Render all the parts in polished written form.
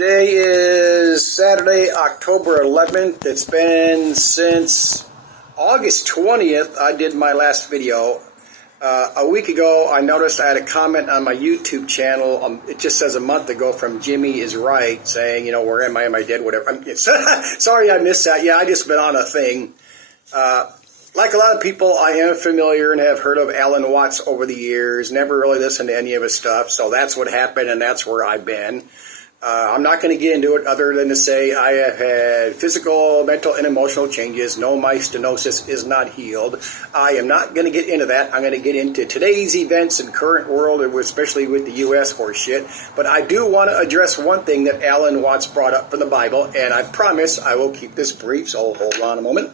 Today is Saturday, October 11th. It's been since August 20th I did my last video. A week ago I noticed I had a comment on my YouTube channel. It just says a month ago from Jimmy is right, saying, you know, where am I? Am I dead? Whatever. Sorry I missed that. Yeah, I just been on a thing. Like a lot of people, I am familiar and have heard of Alan Watts over the years. Never really listened to any of his stuff, so that's what happened and that's where I've been. I'm not going to get into it other than to say I have had physical, mental, and emotional changes. No, my stenosis is not healed. I am not going to get into that. I'm going to get into today's events and current world, especially with the U.S. horse shit. But I do want to address one thing that Alan Watts brought up from the Bible, and I promise I will keep this brief, so hold on a moment.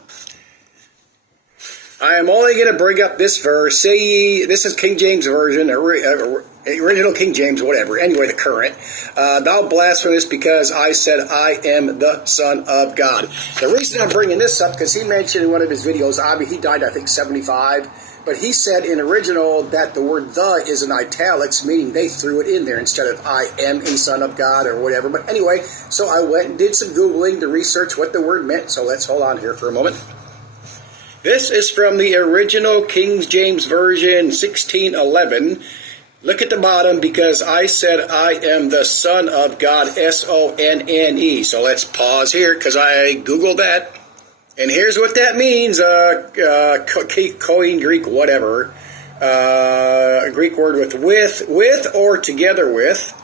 I am only going to bring up this verse. Say ye, this is King James Version, original King James, whatever. Anyway, the current. Thou blasphemous, because I said I am the Son of God. The reason I'm bringing this up, because he mentioned in one of his videos, he died, I think, 75, but he said in original that the word the is in italics, meaning they threw it in there instead of I am a son of God or whatever. But anyway, so I went and did some Googling to research what the word meant, so let's hold on here for a moment. This is from the original King James Version, 1611. Look at the bottom, because I said I am the Son of God, S-O-N-N-E. So let's pause here, because I Googled that. And here's what that means. Koine Greek, whatever. A Greek word with or together with.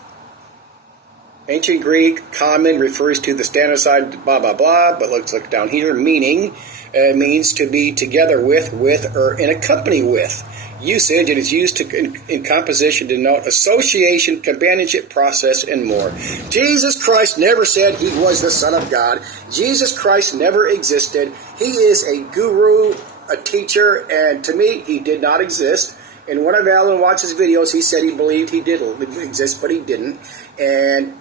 Ancient Greek, common, refers to the standard blah, blah, blah. But let's look down here. Meaning, means to be together with, or in a company with. Usage, it is used in composition to denote association, companionship, process, and more. Jesus Christ never said he was the Son of God. Jesus Christ never existed. He is a guru, a teacher, and to me, he did not exist. In one of Alan Watts' videos, he said he believed he did exist, but he didn't. And,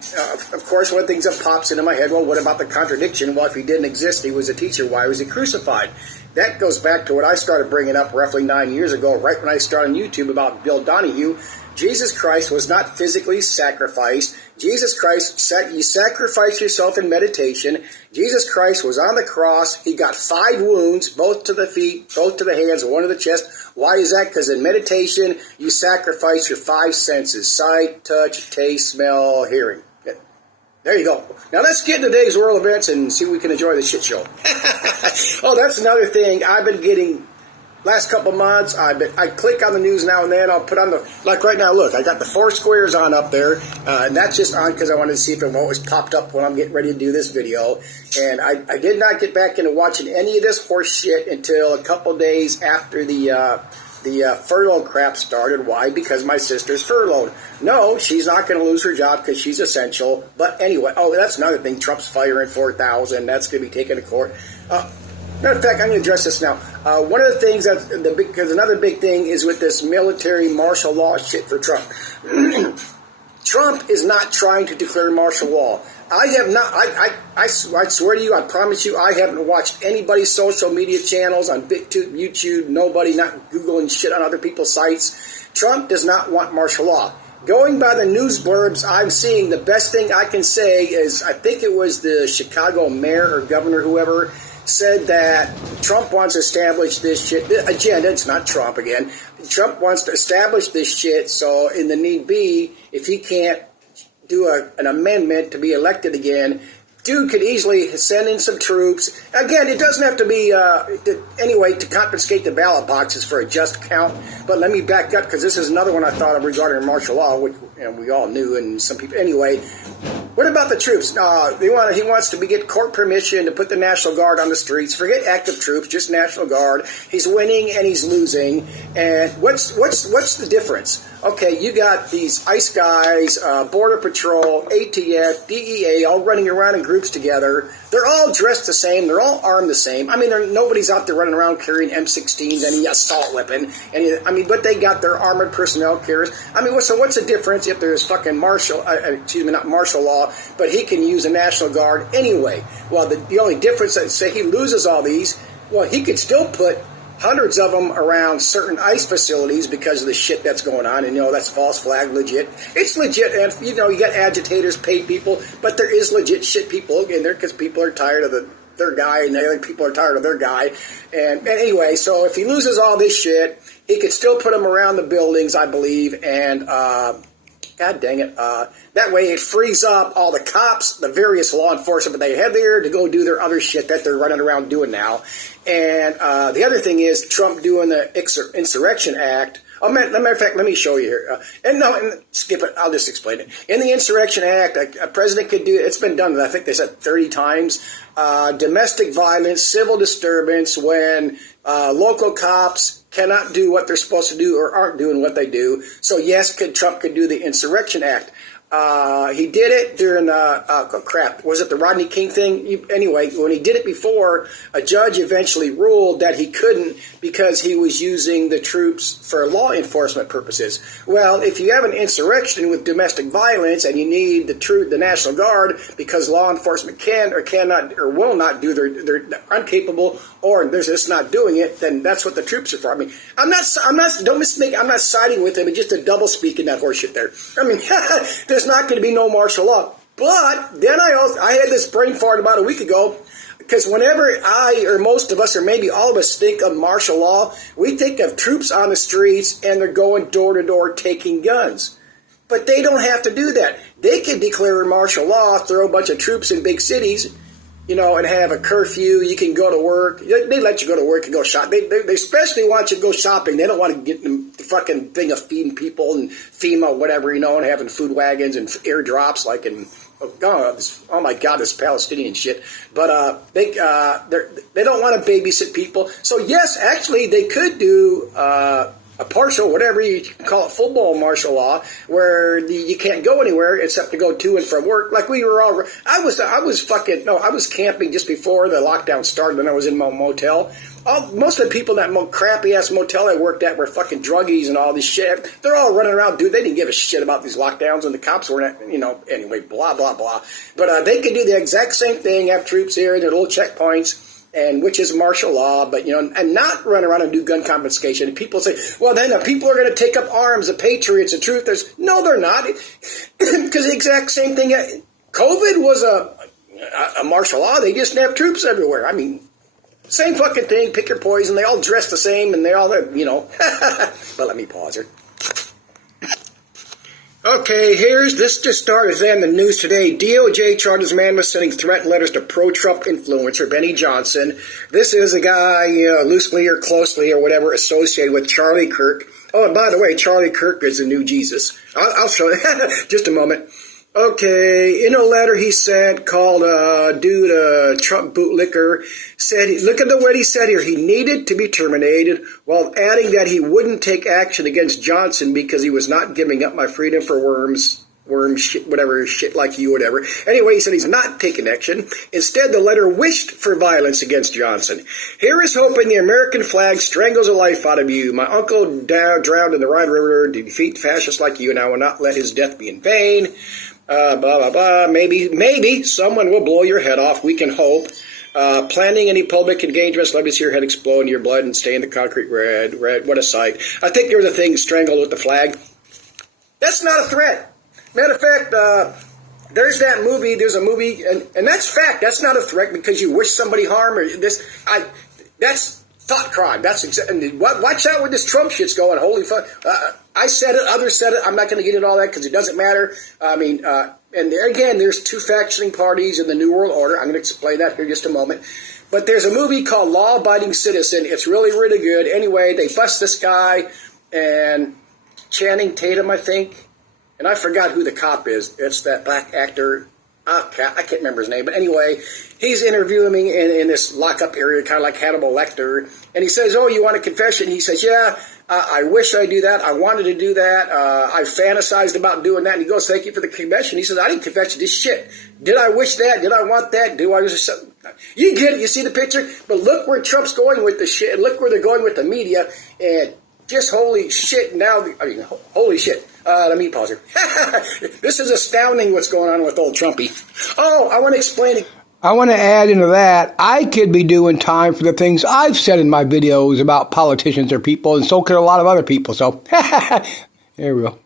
of course, one of the things that pops into my head, well, what about the contradiction? Well, if he didn't exist, he was a teacher. Why was he crucified? That goes back to what I started bringing up roughly 9 years ago, right when I started on YouTube about Bill Donahue. Jesus Christ was not physically sacrificed. Jesus Christ said, you sacrifice yourself in meditation. Jesus Christ was on the cross. He got 5 wounds, both to the feet, both to the hands, one to the chest. Why is that? Because in meditation, you sacrifice your 5 senses: sight, touch, taste, smell, hearing. There you go. Now let's get into today's world events and see if we can enjoy the shit show. Oh, that's another thing I've been getting last couple months. I click on the news now and then. I'll put on like right now, look, I got the 4 squares on up there. And that's just on because I wanted to see if it always popped up when I'm getting ready to do this video. And I did not get back into watching any of this horse shit until a couple days after the furlough crap started. Why? Because my sister's furloughed. No, she's not going to lose her job because she's essential. But anyway, oh, that's another thing. Trump's firing 4,000. That's going to be taken to court. Matter of fact, I'm going to address this now. One of the things because another big thing is with this military martial law shit for Trump. Trump is not trying to declare martial law. I have not. I swear to you, I promise you, I haven't watched anybody's social media channels on YouTube, nobody, not Googling shit on other people's sites. Trump does not want martial law. Going by the news blurbs I'm seeing, the best thing I can say is, I think it was the Chicago mayor or governor, whoever, said that Trump wants to establish this shit. Agenda, it's not Trump again. Trump wants to establish this shit, so in the need be, if he can't do an amendment to be elected again, dude could easily send in some troops. Again, it doesn't have to be, anyway, to confiscate the ballot boxes for a just count. But let me back up, because this is another one I thought of regarding martial law, which we all knew, and some people, anyway. What about the troops? He wants to get court permission to put the National Guard on the streets. Forget active troops, just National Guard. He's winning and he's losing. And what's the difference? Okay, you got these ICE guys, Border Patrol, ATF, DEA, all running around in groups together. They're all dressed the same. They're all armed the same. I mean, nobody's out there running around carrying M16s, any assault weapon. But they got their armored personnel carriers. I mean, so what's the difference if there's fucking not martial law, but he can use a National Guard anyway? Well, the only difference, say he loses all these, well, he could still put hundreds of them around certain ICE facilities because of the shit that's going on. And, that's false flag legit. It's legit. And, you got agitators, paid people, but there is legit shit people in there because people are tired of their guy, and the other people are tired of their guy. And anyway, so if he loses all this shit, he could still put them around the buildings, I believe, and God dang it. That way it frees up all the cops, the various law enforcement they have there to go do their other shit that they're running around doing now. And the other thing is Trump doing the Insurrection Act. Oh, matter of fact, let me show you here. And skip it. I'll just explain it. In the Insurrection Act, a president could do, it's been done, I think they said 30 times, domestic violence, civil disturbance, when local cops cannot do what they're supposed to do or aren't doing what they do. So yes, Trump could do the Insurrection Act. He did it during was it the Rodney King thing? Anyway, when he did it before, a judge eventually ruled that he couldn't because he was using the troops for law enforcement purposes. Well, if you have an insurrection with domestic violence and you need the National Guard because law enforcement can or cannot or will not do they're incapable or they're just not doing it, then that's what the troops are for. I mean, don't mistake, I'm not siding with him, it's just a double speak in that horseshit there. I mean, there's not going to be no martial law. But then I had this brain fart about a week ago, because whenever I or most of us or maybe all of us think of martial law, we think of troops on the streets and they're going door to door taking guns. But they don't have to do that. They can declare martial law, throw a bunch of troops in big cities, and have a curfew. You can go to work. They let you go to work and go shop. They especially want you to go shopping. They don't want to get the fucking thing of feeding people and FEMA, whatever, and having food wagons and airdrops like in, oh my God, this Palestinian shit. But they don't want to babysit people. So yes, actually they could do a partial, whatever you call it, football martial law, where you can't go anywhere except to go to and from work. Like we were all, I was camping just before the lockdown started, and I was in my motel. Most of the people in that crappy ass motel I worked at were fucking druggies and all this shit. They're all running around, dude. They didn't give a shit about these lockdowns, and the cops weren't, anyway, blah, blah, blah. But they could do the exact same thing, have troops here and their little checkpoints, and which is martial law, but and not run around and do gun confiscation. And people say, well, then the people are going to take up arms, the patriots, the truthers. No, they're not, because the exact same thing. COVID was a martial law. They just have troops everywhere. I mean, same fucking thing. Pick your poison. They all dress the same, and they all, But let me pause here. Okay, this just started then the news today. DOJ charges man with sending threat letters to pro-Trump influencer Benny Johnson. This is a guy, loosely or closely or whatever associated with Charlie Kirk. Oh, and by the way, Charlie Kirk is the new Jesus. I'll show you. Just a moment. Okay, in a letter he sent called Trump bootlicker, said, look at the word he said here, he needed to be terminated, while adding that he wouldn't take action against Johnson because he was not giving up my freedom for worms shit, whatever, shit like you, whatever. Anyway, he said he's not taking action. Instead, the letter wished for violence against Johnson. Here is hoping the American flag strangles the life out of you. My uncle drowned in the Rhine River to defeat fascists like you, and I will not let his death be in vain. Blah, blah, blah. Maybe someone will blow your head off. We can hope. Planning any public engagements, let me see your head explode in your blood and stay in the concrete red. What a sight. I think there was a thing strangled with the flag. That's not a threat. Matter of fact, there's that movie, there's a movie, and that's fact. That's not a threat because you wish somebody harm or this. That's thought crime. Watch out where this Trump shit's going. Holy fuck. I said it, others said it. I'm not going to get into all that because it doesn't matter. I mean, and there again, there's two factioning parties in the New World Order. I'm going to explain that here in just a moment. But there's a movie called Law Abiding Citizen. It's really, really good. Anyway, they bust this guy and Channing Tatum, I think. And I forgot who the cop is. It's that black actor. I can't remember his name. But anyway, he's interviewing me in this lockup area, kind of like Hannibal Lecter. And he says, oh, you want a confession? He says, yeah, I wish I do that. I wanted to do that. I fantasized about doing that. And he goes, thank you for the confession. He says, I didn't confess to this shit. Did I wish that? Did I want that? You get it. You see the picture? But look where Trump's going with the shit. And look where they're going with the media. And just holy shit. Holy shit. Let me pause here. This is astounding what's going on with old Trumpy. Oh, I want to explain it. I want to add into that, I could be doing time for the things I've said in my videos about politicians or people, and so could a lot of other people. So, there we go.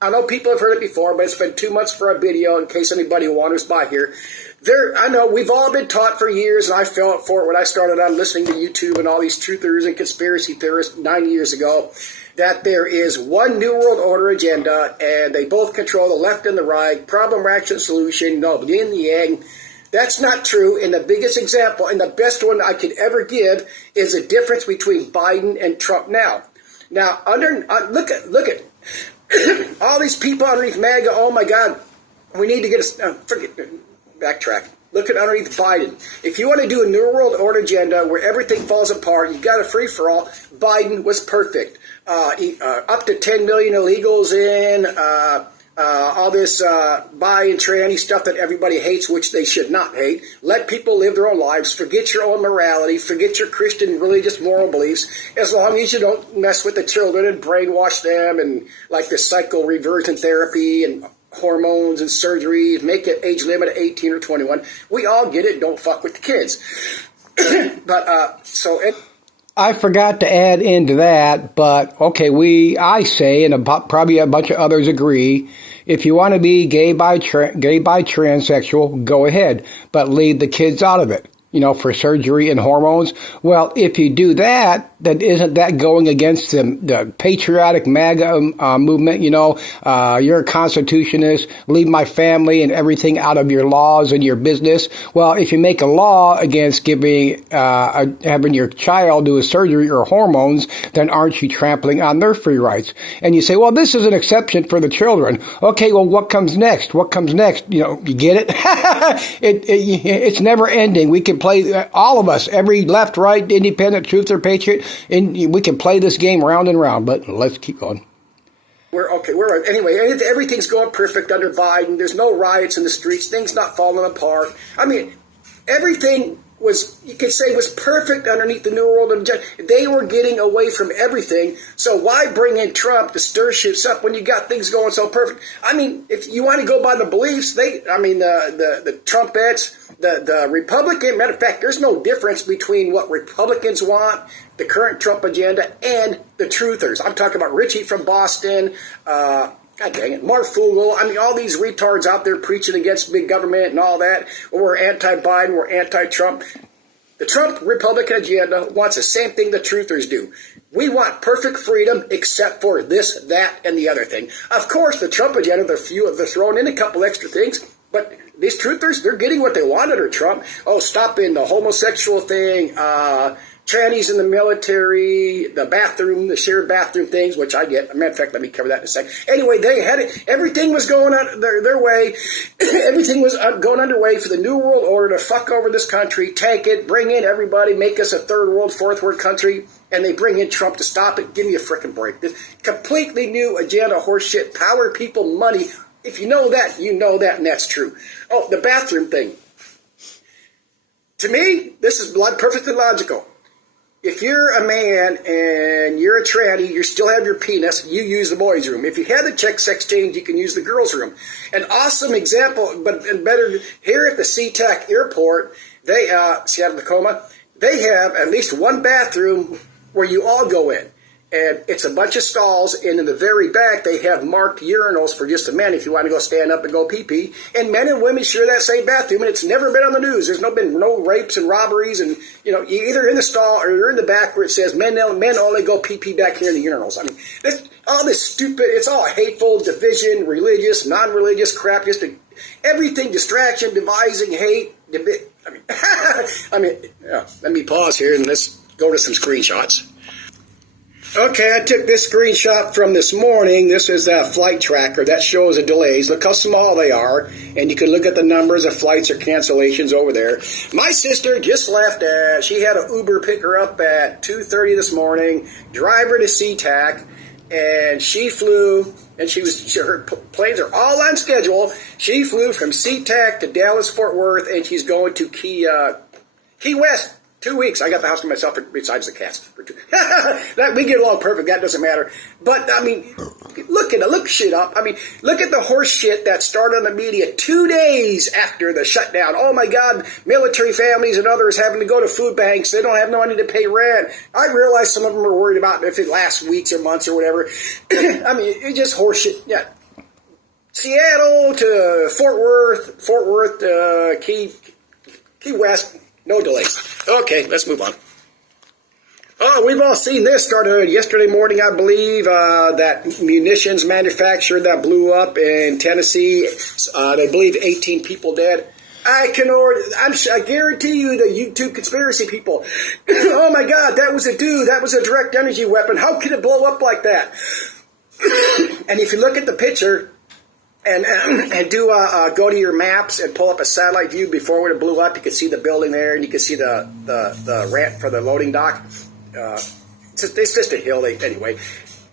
I know people have heard it before, but it's been 2 months for a video in case anybody wanders by here. I know we've all been taught for years, and I fell for it when I started on listening to YouTube and all these truthers and conspiracy theorists 9 years ago, that there is one New World Order agenda, and they both control the left and the right, problem, action, solution, no, the yin and the yang. That's not true, and the biggest example, and the best one I could ever give, is the difference between Biden and Trump now. Now, look at all these people underneath MAGA. Oh my God, we need to get backtrack. Look at underneath Biden. If you want to do a New World Order agenda where everything falls apart, you got a free for all. Biden was perfect. Up to 10 million illegals in. All this bi and tranny stuff that everybody hates, which they should not hate. Let people live their own lives. Forget your own morality. Forget your Christian religious moral beliefs. As long as you don't mess with the children and brainwash them and like this cycle reversion therapy and hormones and surgeries, make it age limit of 18 or 21. We all get it. Don't fuck with the kids. I forgot to add into that, but okay, I say, and probably a bunch of others agree, if you want to be gay by transsexual, go ahead, but leave the kids out of it, for surgery and hormones. Well, if you do that, then isn't that going against the patriotic MAGA movement? You're a constitutionist, leave my family and everything out of your laws and your business. Well, if you make a law against having your child do a surgery or hormones, then aren't you trampling on their free rights? And you say, well, this is an exception for the children. Okay, well, what comes next? What comes next? You get it? It's never ending. We can play, all of us, every left, right, independent, truth, or patriot, and we can play this game round and round, but let's keep going. Anyway, everything's going perfect under Biden. There's no riots in the streets. Things not falling apart. I mean, everything you could say was perfect underneath the New World Order. They were getting away from everything. So why bring in Trump to stir shit up when you got things going so perfect? I mean, if you want to go by the beliefs, the Trumpettes, the Republican, matter of fact, there's no difference between what Republicans want, the current Trump agenda, and the truthers. I'm talking about Richie from Boston, God dang it, Mark Fugel. I mean, all these retards out there preaching against big government and all that. We're anti-Biden, we're anti-Trump. The Trump Republican agenda wants the same thing the truthers do. We want perfect freedom except for this, that, and the other thing. Of course, the Trump agenda, they're throwing in a couple extra things, but these truthers, they're getting what they want under Trump. Oh, stopping the homosexual thing, trannies in the military, the shared bathroom things, which I get. Matter of fact, let me cover that in a second. Anyway, they had it. Everything was going on their way. Everything was going underway for the New World Order to fuck over this country, tank it, bring in everybody, make us a third world, fourth world country, and they bring in Trump to stop it. Give me a frickin' break. This completely new agenda, horseshit, power people, money. If you know that, and that's true. Oh, the bathroom thing. To me, this is perfectly logical. If you're a man and you're a tranny, you still have your penis, you use the boys' room. If you have the sex change, you can use the girls' room. An awesome example, but better, here at the SeaTac Airport, Seattle, Tacoma, they have at least one bathroom where you all go in. And it's a bunch of stalls, and in the very back, they have marked urinals for just the men if you want to go stand up and go pee-pee. And men and women share that same bathroom, and it's never been on the news. There's been no rapes and robberies, and, you're either in the stall or you're in the back where it says men only go pee-pee back here in the urinals. I mean, all this stupid, it's all hateful, division, religious, non-religious crap, just everything, distraction, devising, hate, let me pause here and let's go to some screenshots. Okay, I took this screenshot from this morning. This is that flight tracker that shows the delays. Look how small they are, and you can look at the numbers of flights or cancellations over there. My sister just left. She had an Uber pick her up at 2:30 this morning, drive her to SeaTac, and she flew, and her planes are all on schedule. She flew from SeaTac to Dallas-Fort Worth, and she's going to Key West. 2 weeks. I got the house to myself besides the cats. We get along perfect. That doesn't matter. But, I mean, look shit up. I mean, look at the horse shit that started on the media 2 days after the shutdown. Oh my God, military families and others having to go to food banks. They don't have no money to pay rent. I realize some of them are worried about if it lasts weeks or months or whatever. I mean, it's just horse shit. Yeah. Seattle to Fort Worth, Key West, no delays. Okay, let's move on. Oh, we've all seen this. Started yesterday morning, I believe, that munitions manufacturer that blew up in Tennessee. They believe 18 people dead. I guarantee you, the YouTube conspiracy people. Oh my God, that was a dude. That was a direct energy weapon. How could it blow up like that? And if you look at the picture and go to your maps and pull up a satellite view before when it blew up, you could see the building there, and you could see the ramp for the loading dock. It's just a hill. Anyway,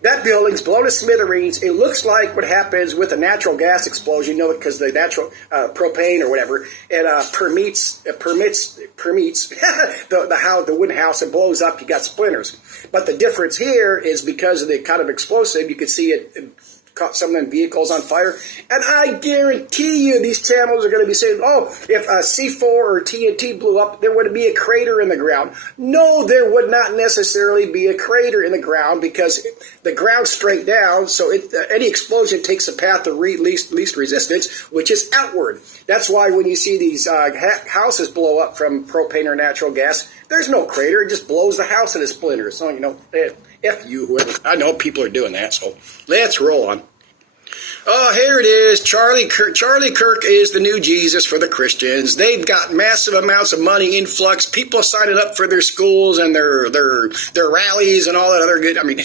that building's blown to smithereens. It looks like what happens with a natural gas explosion, because the natural propane or whatever, it permits the wooden house and blows up. You got splinters. But the difference here is because of the kind of explosive, you could see it caught some of them vehicles on fire. And I guarantee you these channels are going to be saying, oh, if a C4 or TNT blew up, there would be a crater in the ground. No, there would not necessarily be a crater in the ground because the ground's straight down, so any explosion takes a path of least resistance, which is outward. That's why when you see these houses blow up from propane or natural gas, there's no crater. It just blows the house into splinters. So, F you, whoever. I know people are doing that, so let's roll on. Oh, here it is. Charlie Kirk is the new Jesus for the Christians. They've got massive amounts of money influx. People signing up for their schools and their rallies and all that other good. I mean,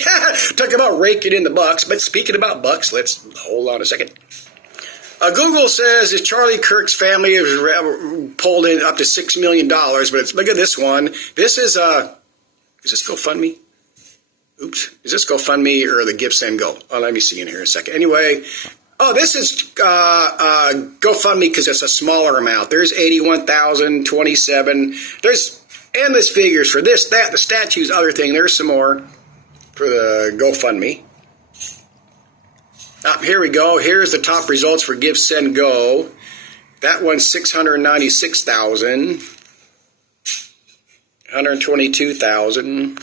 talk about raking in the bucks. But speaking about bucks, let's hold on a second. Google says if Charlie Kirk's family has pulled in up to $6 million, but look at this one. This is this GoFundMe? Oops. Is this GoFundMe or the Give Send Go? Oh, let me see in here a second. Anyway, this is GoFundMe because it's a smaller amount. There's 81,027. There's endless figures for this, that, the statues, other thing. There's some more for the GoFundMe. Here we go. Here's the top results for Give Send Go. That one's 696,000, 122,000.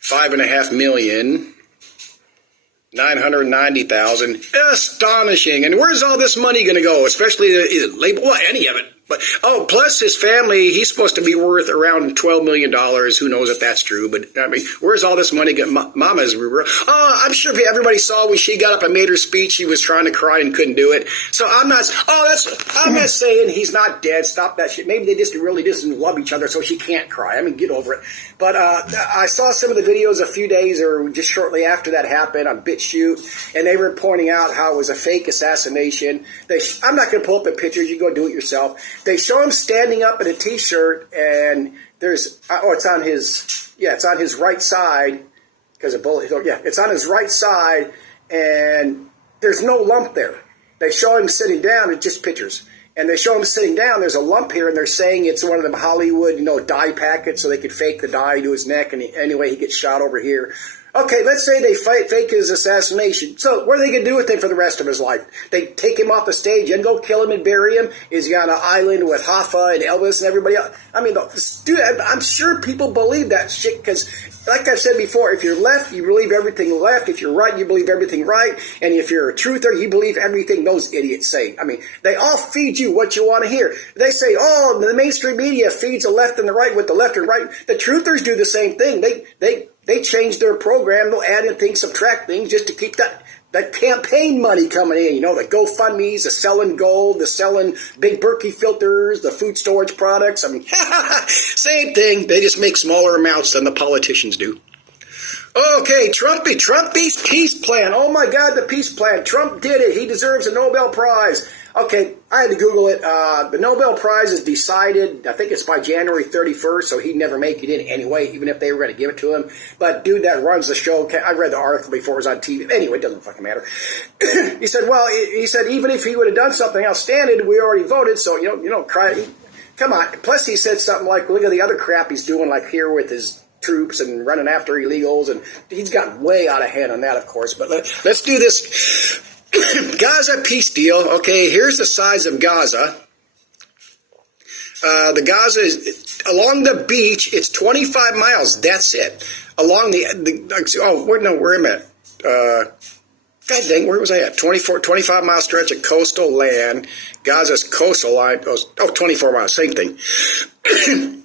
5.5 million, 990,000. Astonishing. And where's all this money going to go? Especially the label, well, any of it. But plus his family, he's supposed to be worth around $12 million. Who knows if that's true? But I mean, where's all this money going? Mama's. I'm sure everybody saw when she got up and made her speech. She was trying to cry and couldn't do it. So I'm not saying he's not dead. Stop that shit. Maybe they just really doesn't love each other, so she can't cry. I mean, get over it. But I saw some of the videos a few days or just shortly after that happened on BitChute, and they were pointing out how it was a fake assassination. I'm not going to pull up the pictures. You go do it yourself. They show him standing up in a T-shirt, and it's on his right side, because a bullet, it's on his right side, and there's no lump there. They show him sitting down, it's just pictures. And they show him sitting down, there's a lump here, and they're saying it's one of them Hollywood, dye packets, so they could fake the dye to his neck, and anyway, he gets shot over here. Okay, let's say they fake his assassination. So what are they going to do with him for the rest of his life? They take him off the stage and go kill him and bury him? Is he on an island with Hoffa and Elvis and everybody else? I mean, dude, I'm sure people believe that shit because, like I've said before, if you're left, you believe everything left. If you're right, you believe everything right. And if you're a truther, you believe everything those idiots say. I mean, they all feed you what you want to hear. They say, oh, the mainstream media feeds the left and the right with the left and right. The truthers do the same thing. They change their program. They'll add in things, subtract things just to keep that campaign money coming in. The GoFundMes, the selling gold, the selling big Berkey filters, the food storage products. I mean, same thing. They just make smaller amounts than the politicians do. Okay, Trumpy's peace plan. Oh my God, the peace plan. Trump did it. He deserves a Nobel Prize. Okay, I had to Google it. The Nobel Prize is decided, I think it's by January 31st, so he'd never make it in anyway, even if they were going to give it to him. But dude that runs the show, I read the article before it was on TV. Anyway, it doesn't fucking matter. He said, even if he would have done something outstanding, we already voted, so, cry. Come on. Plus he said something like, look at the other crap he's doing, like here with his troops and running after illegals, and he's gotten way out of hand on that, of course. But let's do this Gaza peace deal. Okay, here's the size of Gaza. The Gaza is along the beach. It's 25 miles. That's it. Along where am I at? God dang, where was I at? 25 mile stretch of coastal land. Gaza's coastal line goes, 24 miles, same thing.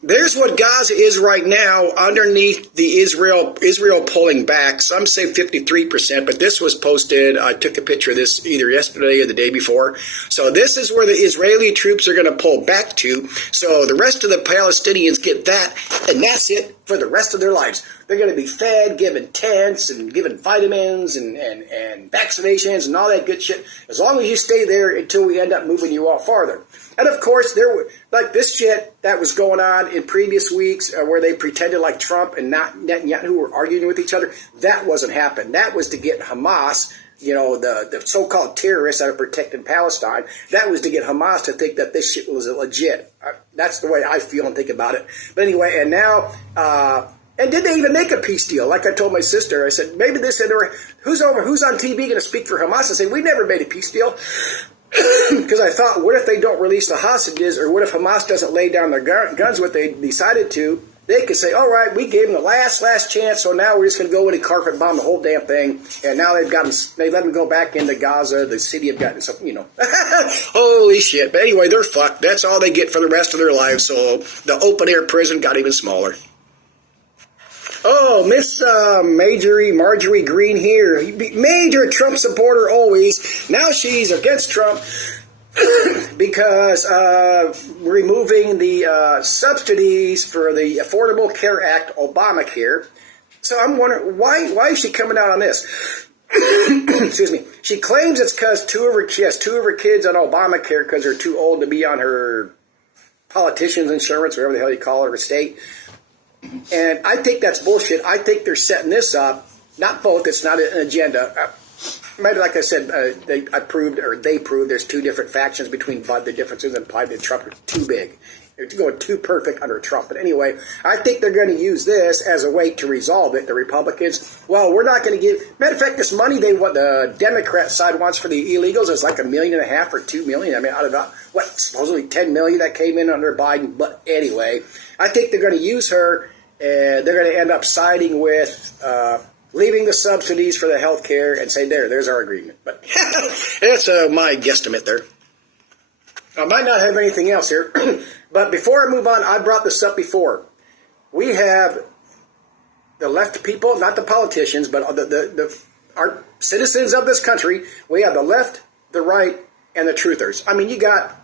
There's what Gaza is right now underneath the Israel pulling back. Some say 53%, but this was posted. I took a picture of this either yesterday or the day before. So this is where the Israeli troops are going to pull back to. So the rest of the Palestinians get that, and that's it for the rest of their lives. They're going to be fed, given tents, and given vitamins and vaccinations and all that good shit, as long as you stay there until we end up moving you off farther. And of course, there were like this shit that was going on in previous weeks where they pretended like Trump and not Netanyahu were arguing with each other. That wasn't happening. That was to get Hamas, the so-called terrorists that are protecting Palestine. That was to get Hamas to think that this shit was legit. That's the way I feel and think about it. But anyway, and now, and did they even make a peace deal? Like I told my sister, I said, maybe this, who's on TV going to speak for Hamas and say, we never made a peace deal? Because I thought, what if they don't release the hostages, or what if Hamas doesn't lay down their guns, what they decided to? They could say, all right, we gave them the last chance, so now we're just going to go in and carpet bomb the whole damn thing. And now they let them go back into Gaza, the city of Gaza, so, Holy shit. But anyway, they're fucked. That's all they get for the rest of their lives. So the open-air prison got even smaller. Oh, Miss Marjorie Green here. Major Trump supporter always. Now she's against Trump because removing the subsidies for the Affordable Care Act, Obamacare. So I'm wondering, why is she coming out on this? Excuse me. She claims it's because two of her kids on Obamacare because they're too old to be on her politician's insurance, whatever the hell you call it, or state. And I think that's bullshit. I think they're setting this up. Not both. It's not an agenda. Maybe, like I said, they proved there's two different factions between the differences in Biden and Trump are too big. They're going too perfect under Trump. But anyway, I think they're going to use this as a way to resolve it. The Republicans, well, we're not going to give. Matter of fact, this money the Democrat side wants for the illegals is like $1.5 million or $2 million. I mean, out of supposedly $10 million that came in under Biden. But anyway, I think they're going to use her. And they're going to end up siding with leaving the subsidies for the health care and say, there's our agreement. But that's my guesstimate there. I might not have anything else here. But before I move on, I brought this up before. We have the left people, not the politicians, but our citizens of this country. We have the left, the right, and the truthers. I mean, you got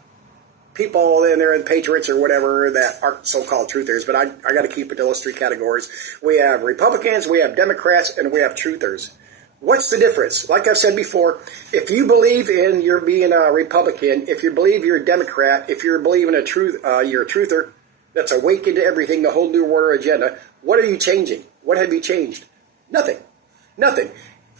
people in there, and patriots or whatever that aren't so-called truthers, but I got to keep it to those three categories. We have Republicans, we have Democrats, and we have truthers. What's the difference? Like I've said before, if you believe in your being a Republican, if you believe you're a Democrat, if you're believing you're a truther that's awakened to everything, the whole New World agenda, what are you changing? What have you changed? Nothing.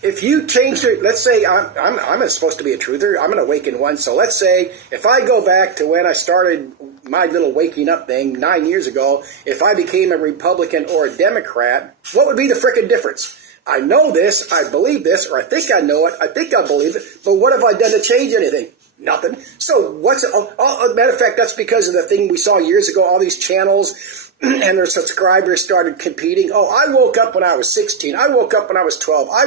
If you change it, let's say I'm supposed to be a truther. I'm an awakened one. So let's say if I go back to when I started my little waking up thing 9 years ago, if I became a Republican or a Democrat, what would be the frickin' difference? I know this, I believe this, or I think I know it, I think I believe it, but what have I done to change anything? Nothing. So matter of fact, that's because of the thing we saw years ago, all these channels and their subscribers started competing. Oh, I woke up when I was 16. I woke up when I was 12. I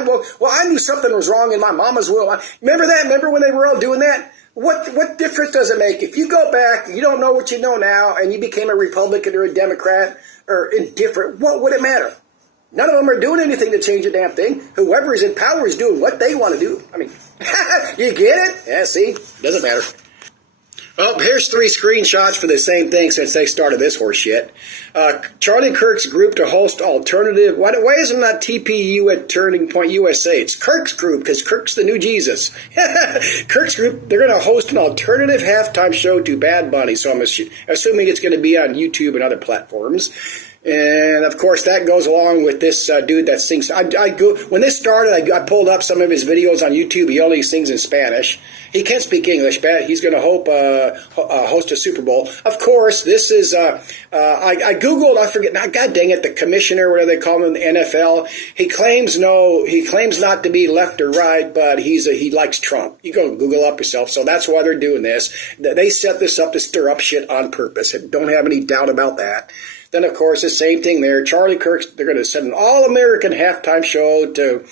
knew something was wrong in my mama's will. Remember that? Remember when they were all doing that? What difference does it make? If you go back, you don't know what you know now, and you became a Republican or a Democrat or indifferent, what would it matter? None of them are doing anything to change a damn thing. Whoever is in power is doing what they want to do. I mean, you get it? Yeah, see? Doesn't matter. Oh, here's 3 screenshots for the same thing since they started this horse shit. Charlie Kirk's group to host alternative. Why isn't that TPU at Turning Point USA? It's Kirk's group because Kirk's the new Jesus. Kirk's group, they're going to host an alternative halftime show to Bad Bunny. So I'm assuming it's going to be on YouTube and other platforms. And of course, that goes along with this dude that sings. When this started, I pulled up some of his videos on YouTube. He only sings in Spanish. He can't speak English, but he's going to host a Super Bowl. Of course, this is. I googled. I forget now. God dang it! The commissioner, whatever they call him in the NFL. He claims not to be left or right, but he likes Trump. You go Google up yourself. So that's why they're doing this. They set this up to stir up shit on purpose. Don't have any doubt about that. Then, of course, the same thing there. Charlie Kirk, they're going to send an all-American halftime show to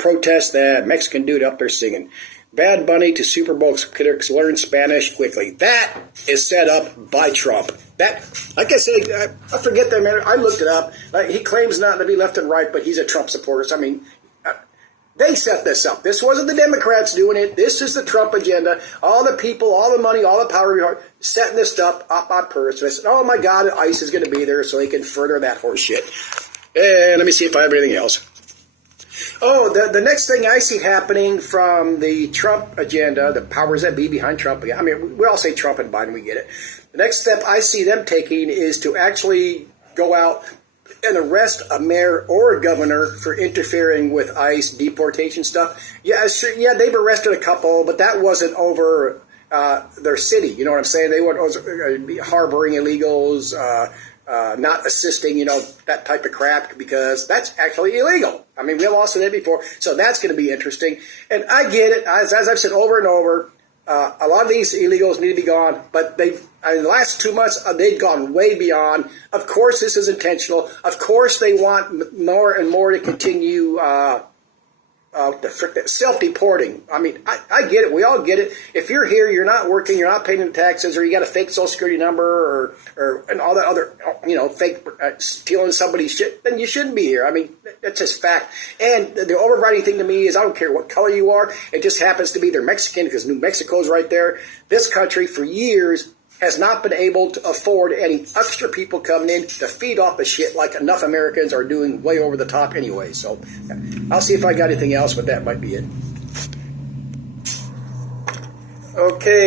protest that Mexican dude up there singing. Bad Bunny to Super Bowl critics learn Spanish quickly. That is set up by Trump. That, like I said, I forget that, man. I looked it up. He claims not to be left and right, but he's a Trump supporter. So, I mean, they set this up. This wasn't the Democrats doing it. This is the Trump agenda. All the people, all the money, all the power, setting this stuff up on purpose. And I said, oh my God, ICE is going to be there so he can further that horse shit. And let me see if I have anything else. Oh, the next thing I see happening from the Trump agenda, the powers that be behind Trump, I mean, we all say Trump and Biden, we get it. The next step I see them taking is to actually go out and arrest a mayor or a governor for interfering with ICE deportation stuff. Yeah, sure, yeah, they've arrested a couple, but that wasn't over their city. You know what I'm saying? They weren't harboring illegals, not assisting, that type of crap, because that's actually illegal. I mean, we've all said that before, so that's going to be interesting. And I get it, as I've said over and over, a lot of these illegals need to be gone, but in the last 2 months, they've gone way beyond. Of course, this is intentional. Of course, they want more and more to continue self-deporting. I mean, I get it. We all get it. If you're here, you're not working, you're not paying the taxes, or you got a fake Social Security number, or and all that other, fake stealing somebody's shit, then you shouldn't be here. I mean, that's just fact. And the overriding thing to me is I don't care what color you are. It just happens to be they're Mexican because New Mexico's right there. This country, for years, has not been able to afford any extra people coming in to feed off the shit like enough Americans are doing way over the top anyway. So I'll see if I got anything else, but that might be it. Okay.